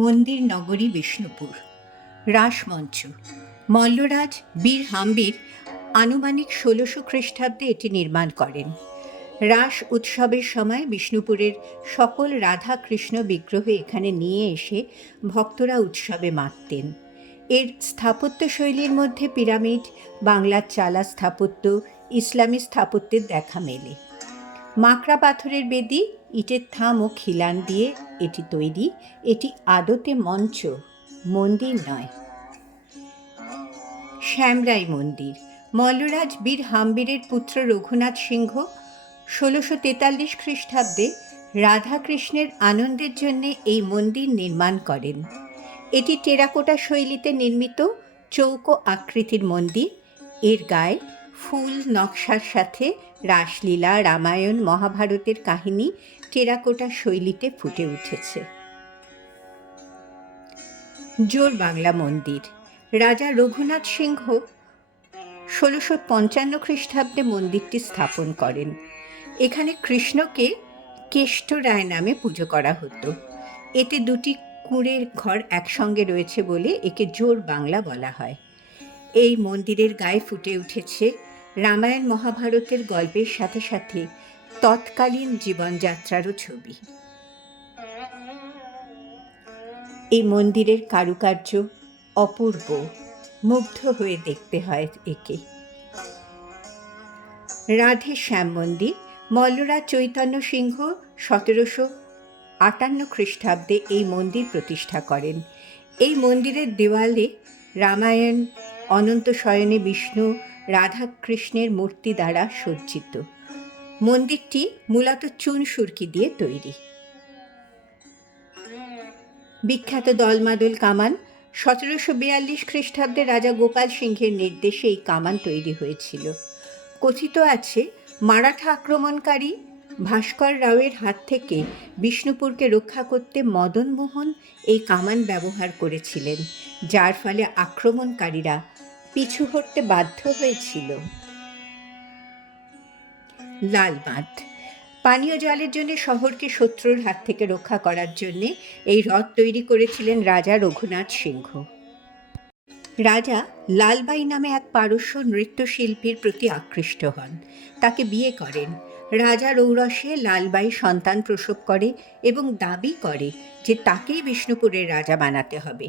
মন্দির নগরী বিষ্ণুপুর। রাসমঞ্চ মল্লরাজ বীর হাম্বির আনুমানিক ষোলোশো খ্রিস্টাব্দে এটি নির্মাণ করেন। রাস উৎসবের সময় বিষ্ণুপুরের সকল রাধা কৃষ্ণ বিগ্রহ এখানে নিয়ে এসে ভক্তরা উৎসবে মাততেন। এর স্থাপত্য শৈলীর মধ্যে পিরামিড, বাংলার চালা স্থাপত্য, ইসলামী স্থাপত্যের দেখা মেলে। মাকড়া পাথরের বেদি ইটের থাম ও খিলান দিয়ে এটি তৈরি। এটি আদতে মঞ্চ, মন্দির নয়। শ্যামরাই মন্দির। মল্লরাজ বীর হাম্বিরের পুত্র রঘুনাথ সিংহ ষোলোশো তেতাল্লিশ খ্রিস্টাব্দে রাধাকৃষ্ণের আনন্দের জন্যে এই মন্দির নির্মাণ করেন। এটি টেরাকোটা শৈলীতে নির্মিত চৌকো আকৃতির মন্দির। এর গায়ে ফুল নকশার সাথে রাসলীলা রামায়ণ মহাভারতের কাহিনী টেরাকোটা শৈলীতে ফুটে উঠেছে। জোর বাংলা মন্দির। রাজা রঘুনাথ সিংহ ষোলোশো পঞ্চান্ন খ্রিস্টাব্দে মন্দিরটি স্থাপন করেন। এখানে কৃষ্ণকে কেষ্ট রায় নামে পুজো করা হতো। এতে দুটি কুঁড়ের ঘর একসঙ্গে রয়েছে বলে একে জোর বাংলা বলা হয়। এই মন্দিরের গায়ে ফুটে উঠেছে রামায়ণ মহাভারতের গল্পের সাথে সাথে তৎকালীন জীবনযাত্রারও ছবি। এই মন্দিরের কারুকার্য অপূর্ব, মুগ্ধ হয়ে দেখতে হয় একে। রাধে শ্যাম মন্দির মল্লরাজ চৈতন্য সিংহ সতেরোশো আটান্ন খ্রিস্টাব্দে এই মন্দির প্রতিষ্ঠা করেন। এই মন্দিরের দেওয়ালে রামায়ণ, অনন্ত শয়নে বিষ্ণু রাধাকৃষ্ণের মূর্তি দ্বারা সজ্জিত। মন্দিরটি মূলত চুন সুরকি দিয়ে তৈরি। বিখ্যাত দলমাদল কামান সতেরোশো বিয়াল্লিশ খ্রিস্টাব্দে রাজা গোপাল সিংহের নির্দেশে এই কামান তৈরি হয়েছিল। কথিত আছে, মারাঠা আক্রমণকারী ভাস্কর রাওয়ের হাত থেকে বিষ্ণুপুরকে রক্ষা করতে মদনমোহন এই কামান ব্যবহার করেছিলেন, যার ফলে আক্রমণকারীরা পিছু হটতে বাধ্য হয়েছিল। লাল বাঁধ। পানীয় জলের জন্য শহরকে শত্রুর হাত থেকে রক্ষা করার জন্যে এই হ্রদ তৈরি করেছিলেন রাজা রঘুনাথ সিংহ। রাজা লালবাই নামে এক পারস্য নৃত্যশিল্পীর প্রতি আকৃষ্ট হন। তাকে বিয়ে করেন। রাজার ঔরসে লালবাই সন্তান প্রসব করে এবং দাবি করে যে তাকেই বিষ্ণুপুরের রাজা বানাতে হবে।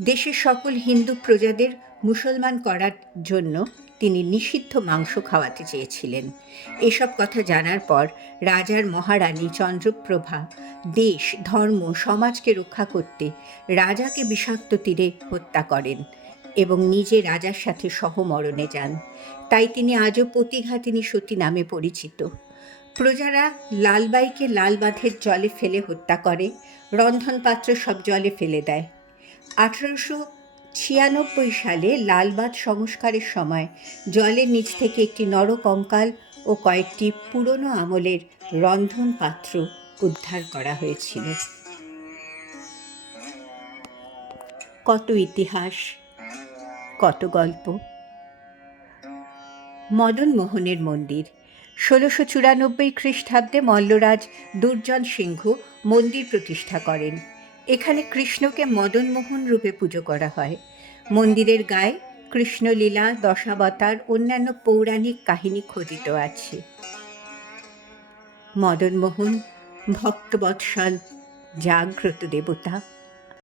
দেশের সকল হিন্দু প্রজাদের মুসলমান করার জন্য তিনি নিষিদ্ধ মাংস খাওয়াতে চেয়েছিলেন। এসব কথা জানার পর রাজার মহারানী চন্দ্রপ্রভা দেশ, ধর্ম, সমাজকে রক্ষা করতে রাজাকে বিষাক্ত তীরে হত্যা করেন। এবং নিজে রাজার সাথে সহমরণে যান। তাই তিনি আজও প্রতিঘাতিনী সতী নামে পরিচিত। প্রজারা লালবাইকে লালবাঁধের জলে ফেলে হত্যা করে, রন্ধনপাত্র সব জলে ফেলে দেয়। আঠারোশো ছিয়ানব্বই সালে লালবাঁধ সংস্কারের সময় জলের নিচ থেকে একটি নরকঙ্কাল ও কয়েকটি পুরনো আমলের রন্ধন পাত্র উদ্ধার করা হয়েছিল। কত ইতিহাস! কত গল্প? মদন মোহনের মন্দির, ষোলোশো চুরানব্বই খ্রিস্টাব্দে মল্লরাজ দুর্জন সিংহ মন্দির প্রতিষ্ঠা করেন। এখানে কৃষ্ণকে মদনমোহন রূপে পুজো করা হয়। মন্দিরের গায়ে কৃষ্ণলীলা, দশাবতার, অন্যান্য পৌরাণিক কাহিনী খোদিত আছে। মদনমোহন ভক্তবৎসল, জাগ্রত দেবতা।